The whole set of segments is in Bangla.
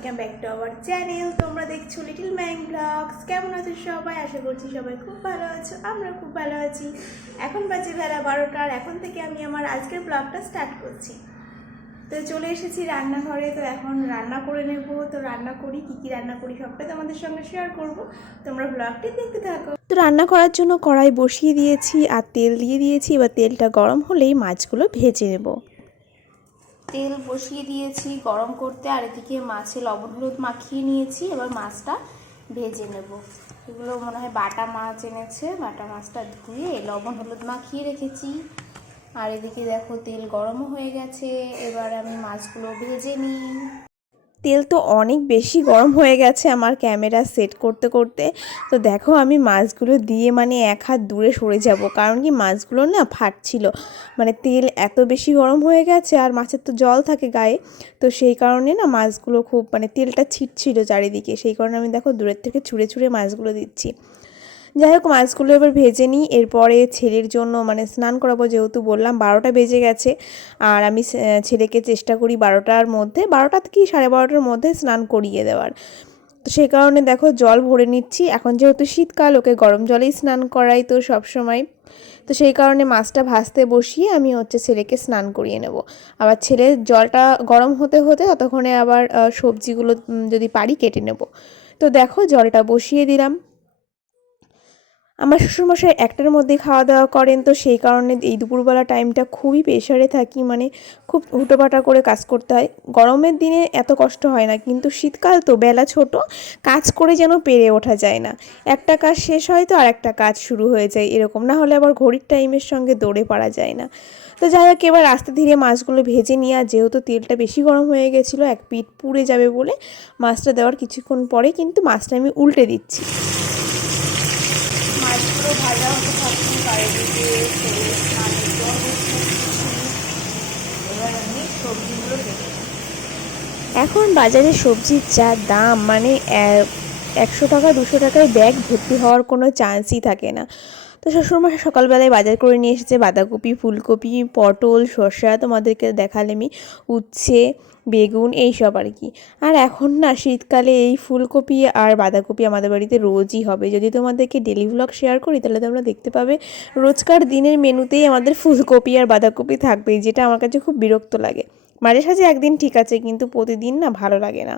Welcome back to our channel তোমরা দেখছ লিটিল ম্যাং ব্লগস কেমন আছো সবাই? আশা করছি সবাই খুব ভালো আছো আমরা খুব ভালো আছি। এখন বাজে বেলা বারোটার এখন থেকে আমি আমার আজকের ব্লগটা স্টার্ট করছি। তো চলে এসেছি রান্নাঘরে, তো এখন রান্না করে নেব। তো রান্না করি, কী কী রান্না করি সবটাই তোমাদের সঙ্গে শেয়ার করব। তোমরা ব্লগটি দেখতে থাকো। তো রান্না করার জন্য কড়াই বসিয়ে দিয়েছি, আর তেল দিয়ে দিয়েছি। এবার তেলটা গরম হলেই মাছগুলো ভেজে নেব। তেল বসিয়ে দিয়েছি, গরম করতে, আর এদিকে মাছে লবণ হলুদ মাখিয়ে নিয়েছি। এবার মাছটা ভেজে নেব। এগুলো মনে হয় বাটা মাছ এনেছে। বাটা মাছটা ধুয়ে লবণ হলুদ মাখিয়ে রেখেছি। আর এদিকে দেখো তেল গরমও হয়ে গেছে। এবার আমি মাছগুলো ভেজে নিই। তেল তো অনেক বেশি গরম হয়ে গেছে আমার ক্যামেরা সেট করতে করতে। তো দেখো আমি মাছগুলো দিয়ে মানে এক হাত দূরে সরে যাব, কারণ কি মাছগুলো না ফাটছিল। মানে তেল এত বেশি গরম হয়ে গেছে আর মাছের তো জল থাকে গায়ে, তো সেই কারণে না মাছগুলো খুব মানে তেলটা ছিটছিল চারিদিকে। সেই কারণে আমি দেখো দূরের থেকে ছুঁড়ে ছুঁড়ে মাছগুলো দিচ্ছি। যাই হোক মাছগুলো এবার ভেজে নিই। এরপরে ছেলের জন্য মানে স্নান করাবো যেহেতু বললাম, বারোটা বেজে গেছে। আর আমি ছেলেকে চেষ্টা করি বারোটার মধ্যে, বারোটা কি সাড়ে বারোটার মধ্যে স্নান করিয়ে দেওয়ার। তো সেই কারণে দেখো, জল ভরে নিচ্ছি। এখন যেহেতু শীতকাল, ওকে গরম জলেই স্নান করাই তো সব সময় তো সেই কারণে মাছটা ভাজতে বসিয়ে আমি হচ্ছে ছেলেকে স্নান করিয়ে নেব। আবার ছেলের জলটা গরম হতে হতে ততক্ষণে আবার সবজিগুলো যদি পারি কেটে নেব। তো দেখো, জলটা বসিয়ে দিলাম। আমার শ্বশুরমশাই একটার মধ্যে খাওয়া দাওয়া করেন, তো সেই কারণে এই দুপুরবেলা টাইমটা খুবই প্রেশারে থাকি। মানে খুব হুটোপাটা করে কাজ করতে হয়। গরমের দিনে এত কষ্ট হয় না, কিন্তু শীতকাল তো বেলা ছোট, কাজ করে যেন পেরে ওঠা যায় না। একটা কাজ শেষ হয় তো আর একটা কাজ শুরু হয়ে যায় এরকম। না হলে আবার ঘড়ির টাইমের সঙ্গে দৌড়ে পারা যায় না। তো যাই হোক, এবার আস্তে ধীরে মাছগুলো ভেজে নিয়ে যেহেতু তেলটা বেশি গরম হয়ে গেছিল, এক পিঠ পুড়ে যাবে বলে মাছটা দেওয়ার কিছুক্ষণ পরে কিন্তু মাছটা আমি উল্টে দিচ্ছি। এখন বাজারে সবজির যা দাম মানে একশো টাকা, দুশো টাকায় ব্যাগ ভর্তি হওয়ার কোনো চান্সই থাকে না। তো শ্বশুরমশাই সকালবেলায় বাজার করে নিয়ে এসেছে বাঁধাকপি, ফুলকপি, পটল শসা তোমাদেরকে দেখালেমি উচ্ছে, বেগুন এইসব আর কি। আর এখন না শীতকালে এই ফুলকপি আর বাঁধাকপি আমাদের বাড়িতে রোজই হবে। যদি তোমাদেরকে ডেলি ভ্লগ শেয়ার করি, তাহলে তোমরা দেখতে পাবে রোজকার দিনের মেনুতেই আমাদের ফুলকপি আর বাঁধাকপি থাকবেই, যেটা আমার কাছে খুব বিরক্ত লাগে। মাঝে সাঝে একদিন ঠিক আছে, কিন্তু প্রতিদিন না ভালো লাগে না।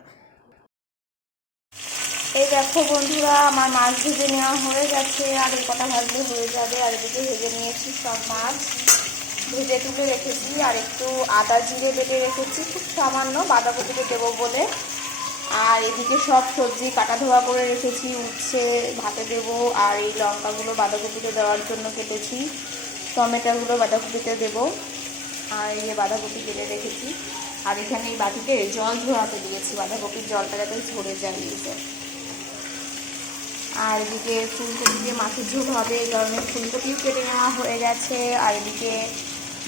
এই দেখো বন্ধুরা, আমার মাছ ভেজে নেওয়া হয়ে গেছে, আর এই কটা ভাজলে হয়ে যাবে, আর এদিকে ভেজে নিয়েছি সব মাছ। ভেজে তুলে রেখেছি, আর একটু আদা জিরে বেটে রেখেছি, খুব সামান্য বাঁধাকপিতে দেবো বলে। আর এদিকে সব সবজি কাটা ধোয়া করে রেখেছি, উচ্ছে ভাতে দেবো, আর এই লঙ্কাগুলো বাঁধাকপিতে দেওয়ার জন্য কেটেছি, টমেটোগুলো বাঁধাকপিতে দেবো, আর এই যে বাঁধাকপি কেটে রেখেছি। আর এখানে এই বাটিতে জল ঝরাতে দিয়েছি, বাঁধাকপির জলটা যাতে ঝরে যায় আর এদিকে ফুলকপি দিয়ে মাছের ঝোল হবে, এই কারণে ফুলকপিও কেটে নেওয়া হয়ে গেছে। আর এদিকে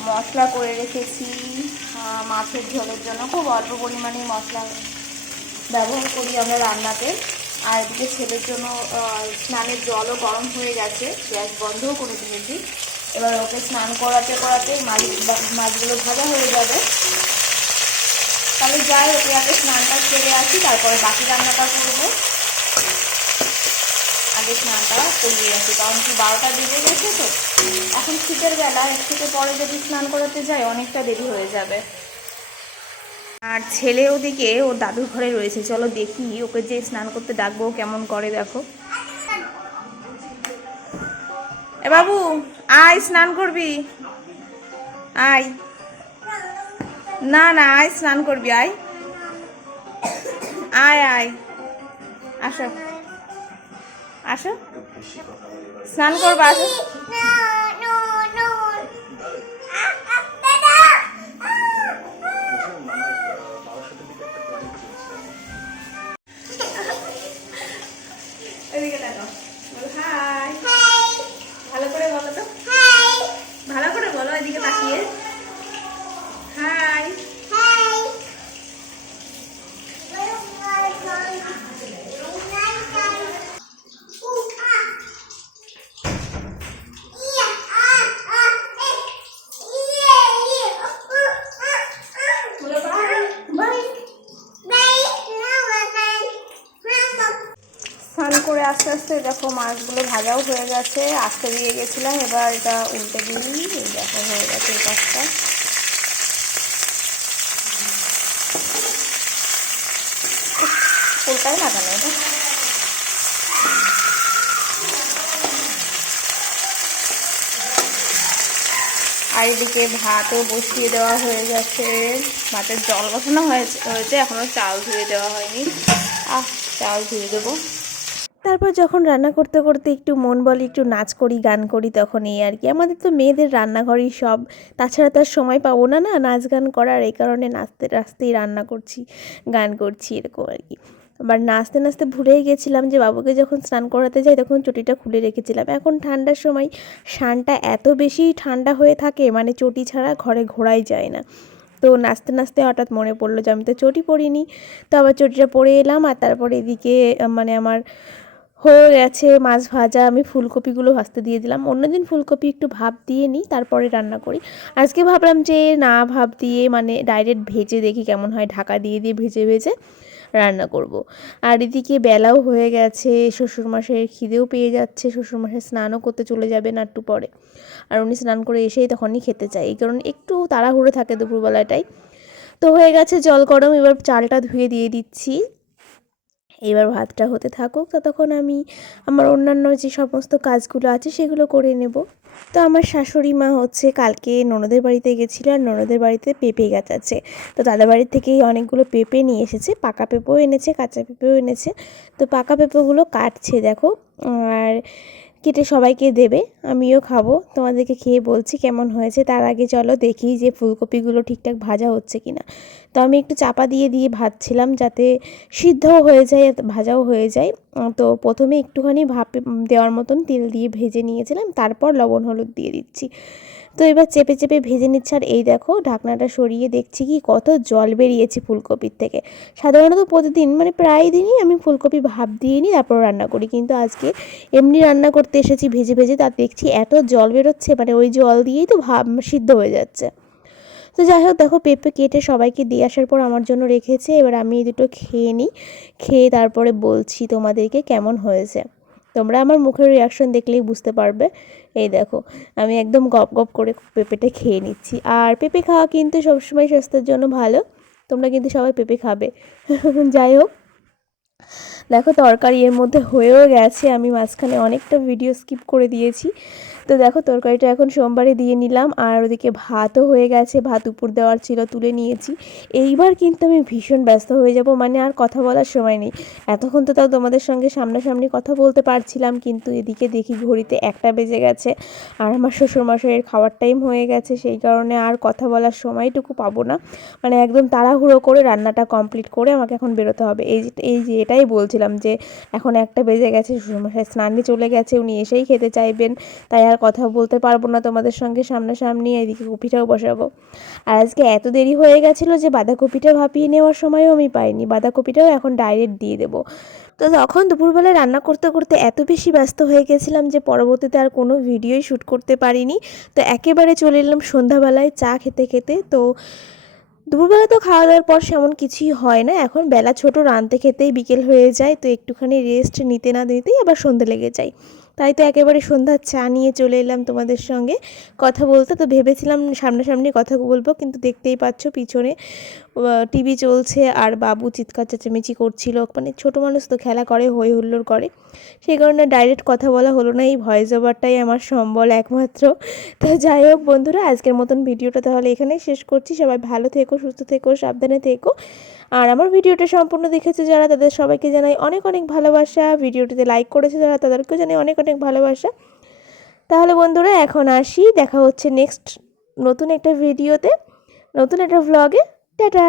মশলা করে রেখেছি মাছের ঝোলের জন্য। খুব অল্প পরিমাণে মশলা ব্যবহার করি আমরা রান্নাতে। আর এদিকে ছেলের জন্য স্নানের জলও গরম হয়ে গেছে, গ্যাস বন্ধও করে দিয়েছি। এবার ওকে স্নান করাতে করাতে মাছ, মাছগুলো ভাজা হয়ে যাবে। তাহলে যাই ওকে আগে স্নানটা সেরে আসি, তারপরে বাকি রান্নাটা করব। আগে স্নানটা করিয়ে আসি, কারণ কি বারোটা বেজে গেছে তো। এখন শীতের বেলা, এর থেকে পরে যদি স্নান করাতে যাই, অনেকটা দেরি হয়ে যাবে। আর ছেলে ওদিকে, ও দাদুর ঘরে রয়েছে। চলো দেখি, ওকে যে স্নান করতে ডাকবো কেমন করে দেখো। এ বাবু, আয়, স্নান করবি। আয়। না না, আয়, স্নান করবি, আয়। আয় আয়। আসো। আসো। স্নান করব আসো। আস্তে আস্তে দেখো মাছগুলো ভাজাও হয়ে গেছে আস্তে দিয়ে গেছিলাম, এবার এটা উল্টে দিই দেখো হয়ে গেছে এই কাজটা। উল্টাই লাগানো এটা? আর এদিকে ভাতও বসিয়ে দেওয়া হয়ে গেছে। ভাতের জল বসানো হয়েছে হয়েছে এখনও চাল ধুয়ে দেওয়া হয়নি। আহ, চাল ধুয়ে দেবো। তারপর যখন রান্না করতে করতে একটু মন বলে, একটু নাচ করি, গান করি, তখন এই আর কি। আমাদের তো মেয়েদের রান্নাঘরই সব। তাছাড়া তার সময় পাবো না না? নাচ গান করার এই কারণে নাচতে, নাচতেই রান্না করছি, গান করছি, এরকম আর কি। আবার নাচতে নাচতে ভুলেই গেছিলাম যে বাবুকে যখন স্নান করাতে যাই, তখন চটিটা খুলে রেখেছিলাম। এখন ঠান্ডার সময় শানটা এত বেশি ঠান্ডা হয়ে থাকে মানে চটি ছাড়া ঘরে ঘোরাই যায় না। তো নাচতে নাচতে হঠাৎ মনে পড়ল যে আমি তো চটি পরিনি। তো আবার চটিটা পরে এলাম আর তারপরে এদিকে মানে আমার হয়ে গেছে, মাছ ভাজা, আমি ফুলকপিগুলো ভাজতে দিয়ে দিলাম। অন্যদিন ফুলকপি একটু ভাপ দিয়ে নিই, তারপরে রান্না করি। আজকে ভাবলাম যে না, ভাপ দিয়ে মানে ডাইরেক্ট ভেজে দেখি কেমন হয়। ঢাকা দিয়ে দিয়ে ভেজে ভেজে রান্না করব। আর এদিকে বেলাও হয়ে গেছে, শ্বশুরমশাইয়ের খিদেও পেয়ে যাচ্ছে। শ্বশুরমশাই স্নানও করতে চলে যাবেন একটু পরে। আর উনি স্নান করে এসেই তখনই খেতে চাই এই কারণে একটু তাড়াহুড়ো থাকে দুপুরবেলাটাই। তো হয়ে গেছে জল গরম, এবার চালটা ধুয়ে দিয়ে দিচ্ছি। এবার ভাতটা হতে থাকুক, ততক্ষণ আমি আমার অন্যান্য যে সমস্ত কাজগুলো আছে সেগুলো করে নেব। তো আমার শাশুড়ি মা হচ্ছে কালকে ননদের বাড়িতে গেছিল আর ননদের বাড়িতে পেঁপে গাছ আছে। তো দাদা বাড়ি থেকেই অনেকগুলো পেঁপে নিয়ে এসেছে, পাকা পেঁপেও এনেছে, কাঁচা পেঁপেও এনেছে। তো পাকা পেঁপেগুলো কাটছে দেখো। আর কেটে সবাইকে দেবে, আমিও খাব, তোমাদেরকে খেয়ে বলছি কেমন হয়েছে। তার আগে চলো দেখি যে ফুলকপিগুলো ঠিকঠাক ভাজা হচ্ছে কি না তো আমি একটু চাপা দিয়ে দিয়ে ভাজছিলাম যাতে সিদ্ধও হয়ে যায়, ভাজাও হয়ে যায়। তো প্রথমে একটুখানি ভাপ দেওয়ার মতন তেল দিয়ে ভেজে নিয়েছিলাম, তারপর লবণ, হলুদ দিয়ে দিচ্ছি। তো এবার চেপে চেপে ভেজে নিচ্ছে আর এই দেখো ঢাকনাটা সরিয়ে দেখছি কি কত জল বেরিয়েছে ফুলকপির থেকে। সাধারণত প্রতিদিন মানে প্রায় দিনই আমি ফুলকপি ভাপ দিয়ে নিই, তারপর রান্না করি। কিন্তু আজকে এমনি রান্না করতে এসেছি ভেজে ভেজে তার দেখছি এত জল বেরোচ্ছে মানে ওই জল দিয়েই তো ভাব সিদ্ধ হয়ে যাচ্ছে। তো যাই হোক, দেখো পেঁপে কেটে সবাইকে দিয়ে আসার পর আমার জন্য রেখেছে। এবার আমি এই দুটো খেয়ে নিই, খেয়ে তারপরে বলছি তোমাদেরকে কেমন হয়েছে। তোমরা আমার মুখের রিয়াকশন দেখলেই বুঝতে পারবে। এই দেখো, আমি একদম গপ গপ করে পেঁপেটা খেয়ে নিচ্ছি। আর পেঁপে খাওয়া কিন্তু সবসময় স্বাস্থ্যের জন্য ভালো। তোমরা কিন্তু সবাই পেঁপে খাবে। যাই হোক, দেখো তরকারি এর মধ্যে হয়েও গেছে। আমি মাঝখানে অনেকটা ভিডিও স্কিপ করে দিয়েছি। তো দেখো তরকারিটা এখন সোমবারে দিয়ে নিলাম আর ওদিকে ভাতও হয়ে গেছে, ভাত উপর দেওয়ার ছিল, তুলে নিয়েছি। এইবার কিন্তু আমি ভীষণ ব্যস্ত হয়ে যাব মানে আর কথা বলার সময় নেই। এতক্ষণ তো তাও তোমাদের সঙ্গে সামনাসামনি কথা বলতে পারছিলাম, কিন্তু এদিকে দেখি ঘড়িতে একটা বেজে গেছে আর আমার শ্বশুরমশাইয়ের খাওয়ার টাইম হয়ে গেছে, সেই কারণে আর কথা বলার সময়টুকু পাবো না। মানে একদম তাড়াহুড়ো করে রান্নাটা কমপ্লিট করে আমাকে এখন বেরোতে হবে। এই এই যে এটাই বলছিলাম যে, এখন একটা বেজে গেছে, শ্বশুরমশাই স্নানে চলে গেছে, উনি এসেই খেতে চাইবেন। তাই আর কথা বলতে পারব না তোমাদের সঙ্গে সামনাসামনি, এদিকে কপিটাও বসাবো। আর আজকে এত দেরি হয়ে গেছিল যে বাঁধাকপিটা ভাপিয়ে নেওয়ার সময়ও আমি পাইনি। বাঁধাকপিটাও এখন ডাইরেক্ট দিয়ে দেবো। তো তখন দুপুরবেলায় রান্না করতে করতে এত বেশি ব্যস্ত হয়ে গেছিলাম যে পরবর্তীতে আর কোনো ভিডিওই শ্যুট করতে পারিনি। তো একেবারে চলে এলাম সন্ধ্যাবেলায় চা খেতে খেতে। তো দুপুরবেলা তো খাওয়া দাওয়ার পর সেমন কিছুই হয় না। এখন বেলা ছোট রানতে খেতেই বিকেল হয়ে যায়। তো একটুখানি রেস্ট নিতে না নিতেই আবার সন্ধে লেগে যায়। তাই তো একেবারে সন্ধ্যার চা নিয়ে চলে এলাম তোমাদের সঙ্গে। কথা বলতে তো ভেবেছিলাম সামনাসামনি কথা বলব, কিন্তু দেখতেই পাচ্ছ পিছনে টিভি চলছে আর বাবু চিৎকার চেঁচামেচি করছিল। মানে ছোটো মানুষ তো খেলা করে, হই হুল্লোড় করে। সেই কারণে ডাইরেক্ট কথা বলা হলো না। এই ভয়েস ওভারটাই আমার সম্বল একমাত্র। তো যাই হোক বন্ধুরা, আজকের মতন ভিডিওটা তাহলে এখানেই শেষ করছি। সবাই ভালো থেকো, সুস্থ থেকো, সাবধানে থেকো। আর আমার ভিডিওটা সম্পূর্ণ দেখেছে যারা, তাদের সবাইকে জানাই অনেক অনেক ভালোবাসা। ভিডিওটিতে লাইক করেছে যারা, তাদেরকেও জানাই অনেক অনেক ভালোবাসা। তাহলে বন্ধুরা, এখন আসি। দেখা হচ্ছে নেক্সট নতুন একটা ভিডিওতে নতুন একটা ভ্লগে টাটা